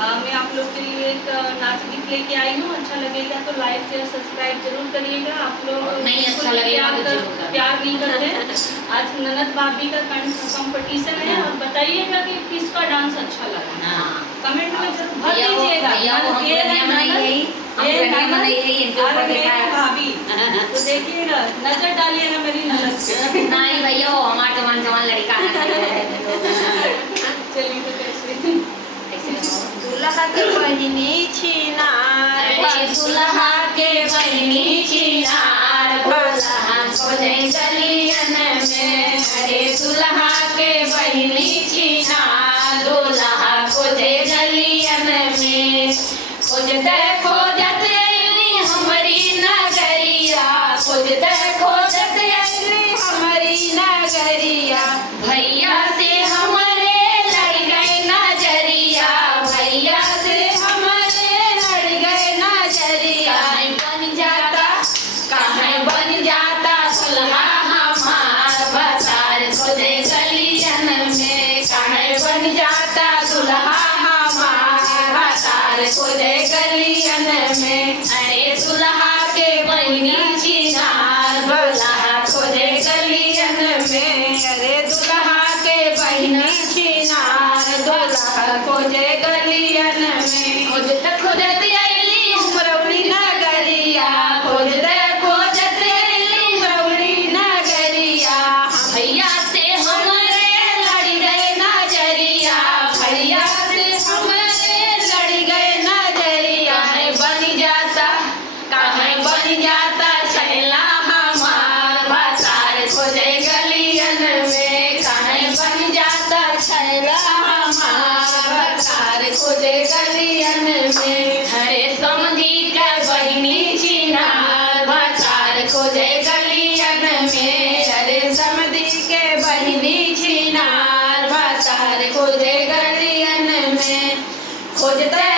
मैं आप लोग के लिए एक नाच गीत लेके आई हूँ। अच्छा लगेगा तो लाइक शेयर सब्सक्राइब जरूर करिएगा। आप लोग नहीं अच्छा लगेगा प्यार नहीं करते। आज ननद भाभी का कंपटीशन है और बताइएगा कि किसका डांस अच्छा लगा। कमेंट में जरूर भर दीजिएगा। भाभी तो देखिएगा, नजर डालिएगा मेरी ननद पे। नहीं भैया हमारे जवान जवान लड़का है। चलिए तो कैसे दुल्हा के बहिनी छिनार, दुल्हा के बहिनी छिनार, दुल्हा खोजे गलियन में। अरे दुल्हा के बहिनी छिनार, दुल्हा खोजे गलियन में। खोजते खोजत अइली हमारी नगरिया, खोजते खोजत अइली हमारी नगरिया। भैया से हमारे लड़ गए नजरिया, भैया से हमारे लड़ गए नजरिया। बन जाता कहाँ बन जाता दुल्हा हमार, बाजार खोजे गलियन में। कहाँ बन जाता दुल्हा हमार, बाजार खोजे गलियन में। अरे दुल्हा के बहिनी छिनार, दुल्हा खोजे गलियन में। अरे दुल्हा के बहिनी छिनार, दुल्हा खोजे गलियन में। खोजत खोजत अइली उमरौली नगरिया, खोजत खोजत अइली उमरौली नगरिया। भैया से हमारे लड़ गए नजरिया, भैया से हमारे लड़ गए नजरिया। बन जाता कहाँ बन जाता छैला हमार, बाजार खोजे गलियन में। कहाँ बन जाता छैला हमार, बाजार खोजे गलियन में। अरे समधी के बहिनी छिनार, बाजार खोजे गलियन में। अरे समधी के बहिनी छिनार, बाजार खोजे गलियन में। खोजते